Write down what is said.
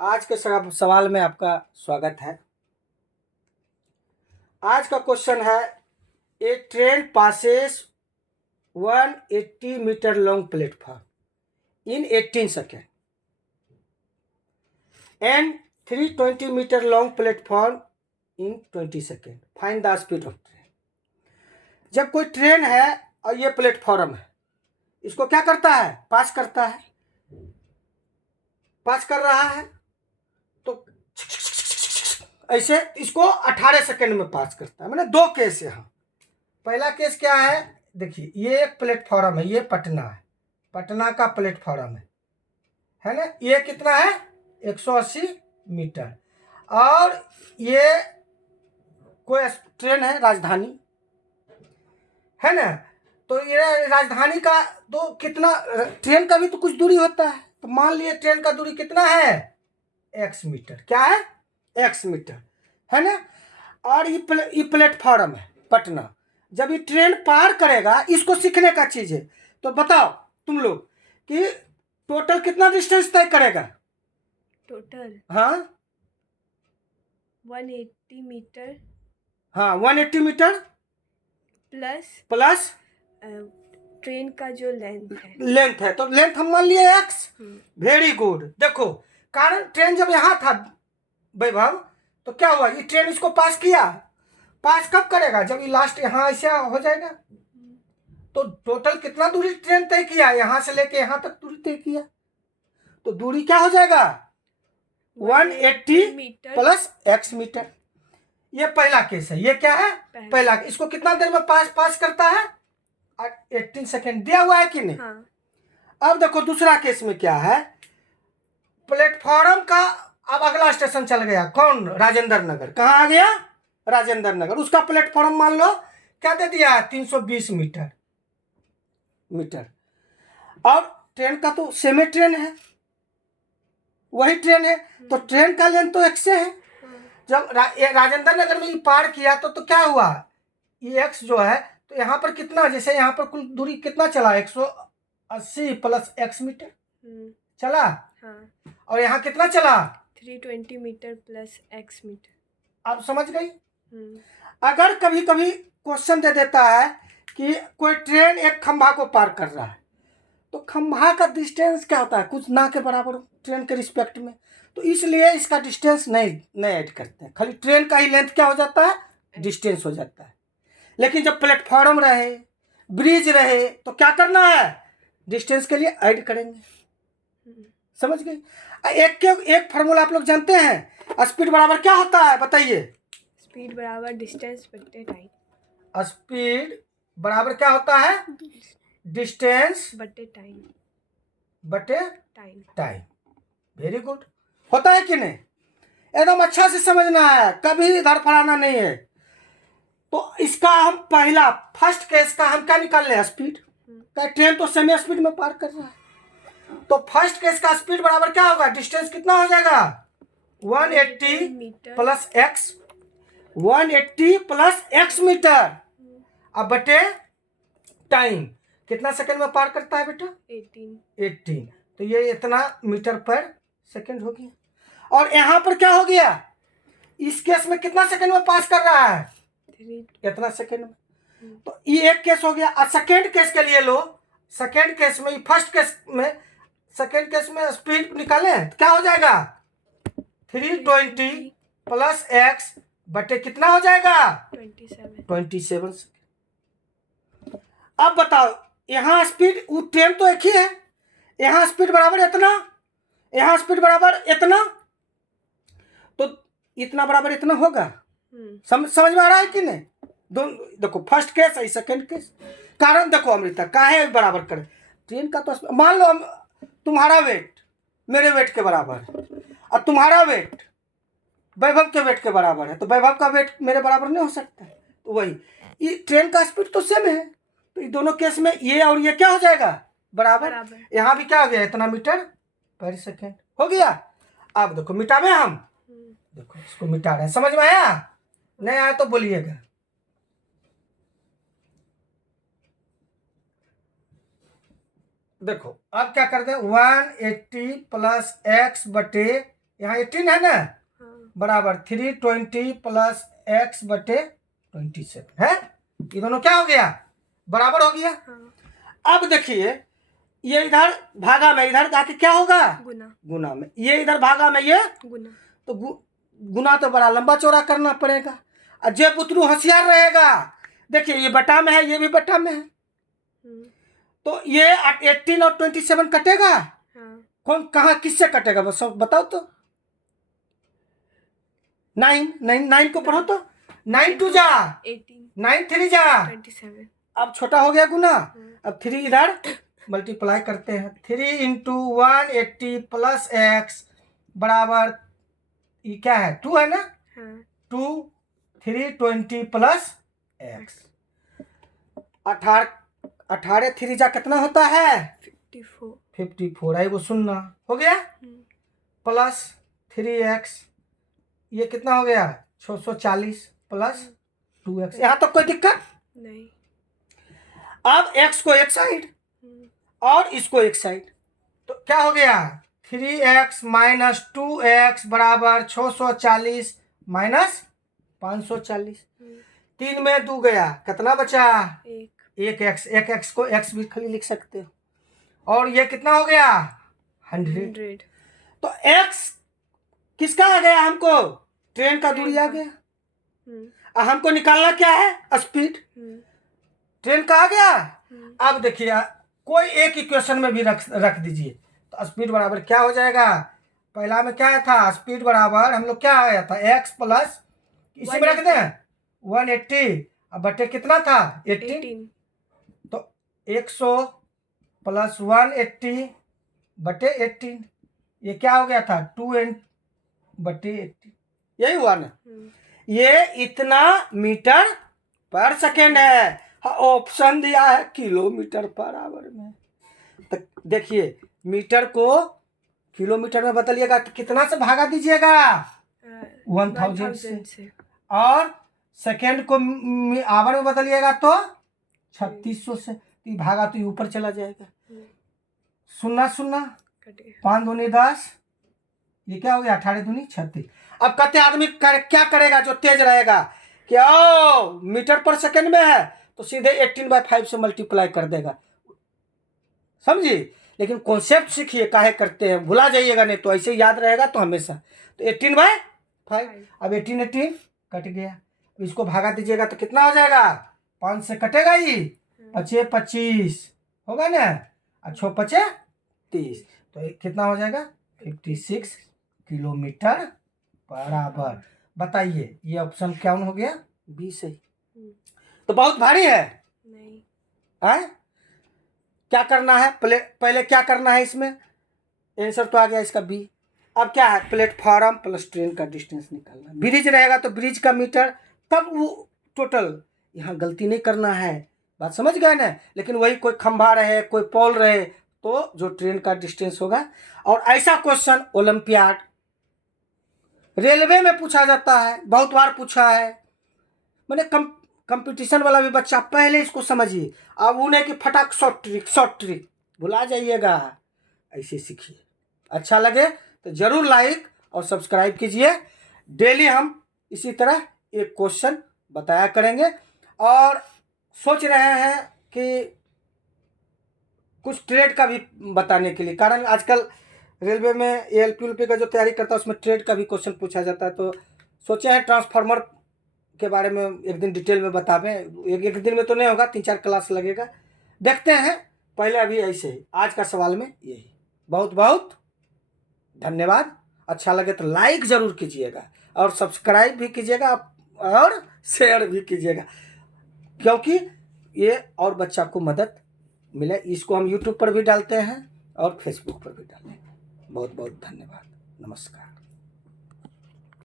आज के सवाल में आपका स्वागत है। आज का क्वेश्चन है, a train passes 180 metre long platform in 18 second and 320 metre long platform in 20 second. Find the speed of train. जब कोई ट्रेन है और ये प्लेटफॉर्म है, इसको क्या करता है? पास करता है। पास कर रहा है तो ऐसे इसको 18 सेकंड में पास करता है। मैंने दो केस यहाँ। पहला केस क्या है, देखिए ये एक प्लेटफॉर्म है, ये पटना है, पटना का प्लेटफॉर्म है ना। ये कितना है? 180 मीटर। और ये कोई ट्रेन है, राजधानी है ना। तो ये राजधानी का तो कितना, ट्रेन का भी तो कुछ दूरी होता है। तो मान लिए ट्रेन का दूरी कितना है? x metre. क्या है? x मीटर है ना। और ये प्लेटफॉर्म है पटना। जब ये ट्रेन पार करेगा, इसको सीखने का चीज है। तो बताओ तुम लोग कि टोटल कितना डिस्टेंस तय करेगा? टोटल हाँ 180 मीटर। हाँ 180 मीटर प्लस ट्रेन का जो लेंथ है। तो लेंथ हम मान लिए x। Very good. देखो, कारण ट्रेन जब यहाँ था वैभव, तो क्या हुआ, ये ट्रेन इसको पास किया। पास कब करेगा? जब ये लास्ट यहाँ ऐसा हो जाएगा। तो टोटल कितना दूरी ट्रेन तय किया? यहाँ से लेके यहाँ तक दूरी तय किया। तो दूरी क्या हो जाएगा? 180 प्लस x मीटर। ये पहला केस है। ये क्या है? पहला। इसको कितना देर में पास करता है? 18 सेकेंड दिया हुआ है कि नहीं? हाँ। अब देखो दूसरा केस में क्या है। प्लेटफॉर्म का अब अगला स्टेशन चल गया, कौन? राजेंद्र नगर। कहाँ आ गया? राजेंद्र नगर। उसका प्लेटफॉर्म मान लो क्या दे दिया है? 320 मीटर। और ट्रेन का तो सेमी ट्रेन है, वही ट्रेन है। तो ट्रेन का लेंथ तो x है। जब राजेंद्र नगर में ये पार किया तो क्या हुआ, ये x जो है, तो यहाँ पर कितना, जैसे यहाँ पर कुल दूरी कितना चला? 180 प्लस x मीटर चला। हाँ। और यहाँ कितना चला? 320 मीटर प्लस x मीटर। आप समझ गई? अगर कभी कभी क्वेश्चन दे देता है कि कोई ट्रेन एक खंभा को पार कर रहा है, तो खंभा का डिस्टेंस क्या होता है? कुछ ना के बराबर ट्रेन के रिस्पेक्ट में। तो इसलिए इसका डिस्टेंस नहीं ऐड करते हैं, खाली ट्रेन का ही लेंथ क्या हो जाता है? डिस्टेंस हो जाता है। लेकिन जब प्लेटफॉर्म रहे, ब्रिज रहे, तो क्या करना है? डिस्टेंस के लिए ऐड करेंगे। समझ गए? एक फार्मूला आप लोग जानते हैं, स्पीड बराबर क्या होता है? बताइए। स्पीड बराबर डिस्टेंस बटे टाइम। स्पीड बराबर क्या होता है? डिस्टेंस बटे टाइम। टाइम। Very good. होता है कि नहीं? एकदम अच्छा से समझना है, कभी इधर फलाना नहीं है। तो इसका हम पहला फर्स्ट केस का हम क्या निकाल रहे हैं? स्पीड। ट्रेन तो सेमी स्पीड में पार कर रहा है, तो फर्स्ट केस का स्पीड बराबर क्या होगा? डिस्टेंस कितना हो जाएगा? 180 plus x। 180 plus x metre. अब बटे टाइम, कितना सेकंड में पार करता है बेटा? 18। तो ये इतना मीटर पर सेकंड हो गया। और यहाँ पर क्या हो गया? इस केस में कितना सेकंड में पास कर रहा है? इतना सेकंड में। तो ये एक केस हो गया। और सेकंड केस के लिए लो, सेकंड केस में, फर्स्ट केस में, सेकंड केस में स्पीड निकाले तो क्या हो जाएगा? 320 प्लस x बटे कितना हो जाएगा? 27। अब बताओ, यहाँ स्पीड, ट्रेन तो एक ही है, यहाँ स्पीड बराबर इतना, यहाँ स्पीड बराबर इतना, तो इतना बराबर इतना होगा। समझ में आ रहा है कि नहीं? दोनों देखो, फर्स्ट केस है, सेकंड केस। कारण देखो अमृता, काहे बराबर करे? ट्रेन का तो मान लो तुम्हारा वेट मेरे वेट के बराबर है, और तुम्हारा वेट वैभव के वेट के बराबर है, तो वैभव का वेट मेरे बराबर नहीं हो सकता है। तो वही, ये ट्रेन का स्पीड तो सेम है, तो ये दोनों केस में ये और ये क्या हो जाएगा? बराबर। यहाँ भी क्या हो गया? इतना मीटर पर सेकेंड हो गया। अब देखो मिटावे हम, देखो इसको मिटा रहे हैं। समझ में आया? नहीं आया तो बोलिएगा। देखो अब क्या करते हैं, 180 प्लस x बटे यहाँ 18 है ना, हाँ बराबर 320 प्लस x बटे 27 है। ये दोनों क्या हो गया, बराबर हो गया। हाँ अब देखिए ये इधर भागा में, इधर जाके क्या होगा, गुना गुना में। ये इधर भागा में, ये गुना तो गुना तो बड़ा लंबा चौड़ा करना पड़ेगा। और जे पुत्रु होशियार रहेगा, देखिए ये बटा में है, ये भी बटा में है, तो ये 18 और 27 कटेगा। हाँ कौन कहाँ किससे कटेगा, बस सब बताओ तो। 9 को पढ़ो तो। 9 2 जा 18 9 3 जा, 27 अब छोटा हो गया गुना। अब 3 इधर मल्टीप्लाई करते हैं, 3 इंटू 180 प्लस एक्स बराबर, ये क्या है 2 है ना, हाँ 2 320 प्लस एक्स। 18 3 जा कितना होता है, 54 आई वो सुनना हो गया, प्लस 3x, ये कितना हो गया 640 प्लस 2x। यहाँ तक कोई दिक्कत नहीं। अब x को एक साइड और इसको एक साइड, तो क्या हो गया 3x माइनस 2x बराबर 640 माइनस 540। 3 में 2 गया, कितना बचा, एक x को x भी खाली लिख सकते हो। और ये कितना हो गया 100। तो x किसका आ गया, हमको ट्रेन का दूरी आ गया। हमको निकालना क्या है, स्पीड, ट्रेन का आ गया। अब देखिए कोई एक इक्वेशन में भी रख दीजिए, तो स्पीड बराबर क्या हो जाएगा, पहला में क्या था, स्पीड बराबर हम लोग क्या आया था x प्लस, इसी में रख दें 180, अब बटे कितना था 18, तो 100 प्लस 180 बटे 18, ये क्या हो गया था 2 बटे 18, यही हुआ ना। ये इतना मीटर पर सेकेंड है, ऑप्शन दिया है किलोमीटर पर आवर में। तो देखिए मीटर को किलोमीटर में बदलिएगा तो कितना से भागा दीजिएगा, 1000 से, और सेकेंड को आवर में बदलिएगा तो 3600 से, तो भागा तो ऊपर चला जाएगा। 0 0 5 दूनी 10, ये क्या हो गया 18 दूनी 36। अब कहते आदमी क्या करेगा जो तेज रहेगा, क्या मीटर पर सेकेंड में है तो सीधे 18/5 से मल्टीप्लाई कर देगा, समझी। लेकिन कॉन्सेप्ट सीखिए, काहे करते हैं, भुला जाइएगा नहीं तो ऐसे याद रहेगा तो हमेशा। तो 18/5, अब 18 कट गया, इसको भागा दीजिएगा तो कितना हो जाएगा, 5 से कटेगा ही, 5 25 होगा ना, और 6 5 30, तो कितना हो जाएगा 56 किलोमीटर पर आवर। बताइए ये ऑप्शन क्या हो गया, बी सही। तो बहुत भारी है नहीं, क्या करना है, पहले क्या करना है, इसमें आंसर तो आ गया इसका बी। अब क्या है, प्लेटफॉर्म प्लस ट्रेन का डिस्टेंस निकालना, ब्रिज रहेगा तो ब्रिज का मीटर, तब वो टोटल, यहाँ गलती नहीं करना है, बात समझ गए ना। लेकिन वही कोई खंभा रहे, कोई पोल रहे, तो जो ट्रेन का डिस्टेंस होगा। और ऐसा क्वेश्चन ओलंपियाड, रेलवे में पूछा जाता है, बहुत बार पूछा है, मैंने कंपटीशन वाला भी बच्चा पहले इसको समझिए, अब उन्हें कि फटाक शॉर्ट ट्रिक भुला जाइएगा, ऐसे सीखिए। अच्छा लगे तो जरूर लाइक और सब्सक्राइब कीजिए। डेली हम इसी तरह एक क्वेश्चन बताया करेंगे, और सोच रहे हैं कि कुछ ट्रेड का भी बताने के लिए, कारण आजकल रेलवे में ALP का जो तैयारी करता है उसमें ट्रेड का भी क्वेश्चन पूछा जाता है। तो सोचे हैं ट्रांसफार्मर के बारे में एक दिन डिटेल में बतावें, एक दिन में तो नहीं होगा, 3 4 क्लास लगेगा, देखते हैं। पहले अभी ऐसे ही आज का सवाल में यही। बहुत बहुत धन्यवाद। अच्छा लगे तो लाइक ज़रूर कीजिएगा और सब्सक्राइब भी कीजिएगा और शेयर भी कीजिएगा, क्योंकि ये और बच्चा को मदद मिले। इसको हम YouTube पर भी डालते हैं और Facebook पर भी डालते हैं। बहुत बहुत धन्यवाद, नमस्कार।